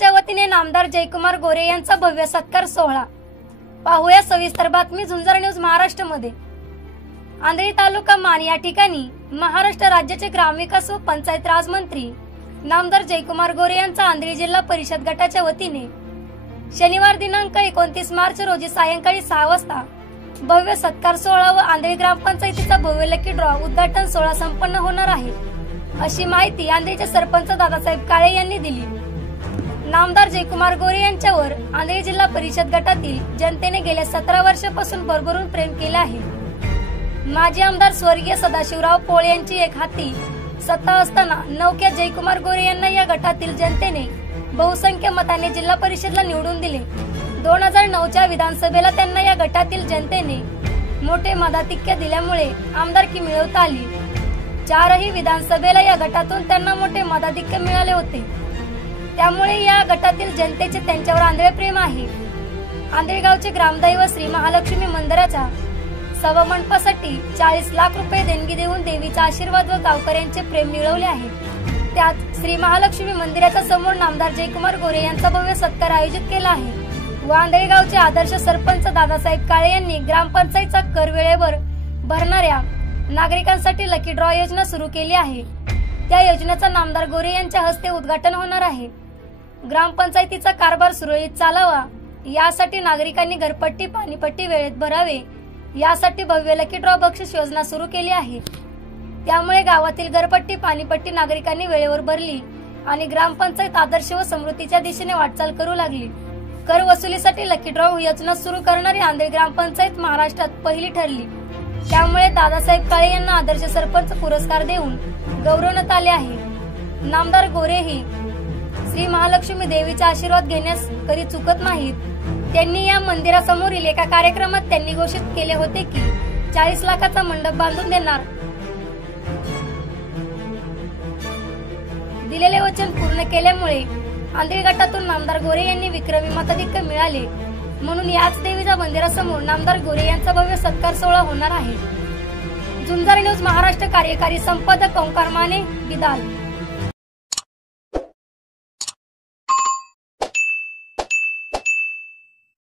गटाच्या वतीने नामदार जयकुमार गोरे यांचा भव्य सत्कार सोहळा। पाहूया सविस्तर बातमी झुंजार न्यूज महाराष्ट्र मध्ये। आंधळी तालुका मान या ठिकाणी महाराष्ट्र राज्याचे ग्रामविकास व पंचायत राज मंत्री नामदार जयकुमार गोरे यांचा आंधळी जिल्हा परिषद गटाच्या वतीने शनिवार दिनांक 29 मार्च रोजी सायंकाळी 6 वाजता भव्य सत्कार सोहळा व आंधळी ग्रामपंचायतीचा भव्य लकी ड्रॉ उद्घाटन सोहळा संपन्न होणार आहे, अशी माहिती आंधळीचे सरपंच दादासाहेब काळे यांनी दिली। नामदार जयकुमार गोरे यांच्यावर आंधळी जिल्हा परिषद गटातील जनतेने गेल्या 17 वर्षापासून भरभरून प्रेम केले आहे। माजी आमदार स्वर्गीय सदाशिवराव पोळ यांची एक हाती सत्ता असताना नौक्या जयकुमार गोरे यांना या गटातील जनतेने बहुसंख्य मताने जिल्हा परिषदला निवडून दिले। 2009च्या विधानसभेला त्यांना या गटातील जनतेने मोठे मताधिक्य दिल्यामुळे आमदारकी मिळवता आली। 4ही विधानसभेला या गटातून त्यांना मोठे मताधिक्य मिळाले होते, त्यामुळे या गटातील जनतेचे त्यांच्यावर आंधळे प्रेम आहे। आंधळी गावचे ग्रामदैवत श्री महालक्ष्मी मंदिराच्या सभामंडपासाठी 40 लाख रुपये देणगी देऊन देवीचा आशीर्वाद व गावकऱ्यांचे प्रेम मिळवले आहे। त्यात श्री महालक्ष्मी मंदिराच्या समोर नामदार जयकुमार गोरे यांचा भव्य सत्कार आयोजित केला आहे व आंधळी गावचे आदर्श सरपंच दादासाहेब काळे यांनी ग्रामपंचायतचा कर वेळेवर भरणाऱ्या नागरिकांसाठी लकी ड्रॉ योजना सुरू केली आहे। त्या योजनेचा नामदार गोरे यांच्या हस्ते उद्घाटन होणार आहे। ग्रामपंचायतीचा कारभार सुरळीत चालावा यासाठी नागरिकांनी घरपट्टी पाणीपट्टी वेळेत भरावे यासाठी भव्य लकी ड्रॉ बक्षीस योजना सुरू केली आहे। त्यामुळे गावातील घरपट्टी पाणीपट्टी नागरिकांनी वेळेवर भरली आणि ग्रामपंचायत आदर्श व समृद्धीच्या दिशेने वाटचाल करू लागली। कर वसुलीसाठी लकी ड्रॉ योजना सुरू करणारी आंधळी ग्रामपंचायत महाराष्ट्रात पहिली ठरली। त्यामुळे दादासाहेब काळे यांना आदर्श सरपंच पुरस्कार देऊन गौरवण्यात आले आहे। नामदार गोरे ही श्री महालक्ष्मी देवीचा आशीर्वाद घेण्यास कधी चुकत नाहीत। त्यांनी या मंदिरासमोरील एका कार्यक्रमात त्यांनी घोषित केले होते की 40 लाखाचा मंडप बांधून देणार। दिलेले वचन पूर्ण केल्यामुळे आंधळी गटातून नामदार गोरे यांनी विक्रमी मताधिक्य मिळाले, म्हणून याच देवीच्या मंदिरासमोर नामदार गोरे यांचा भव्य सत्कार सोहळा होणार आहे। झुंजार न्यूज महाराष्ट्र कार्यकारी संपादक ओंकार माने, बिदाल।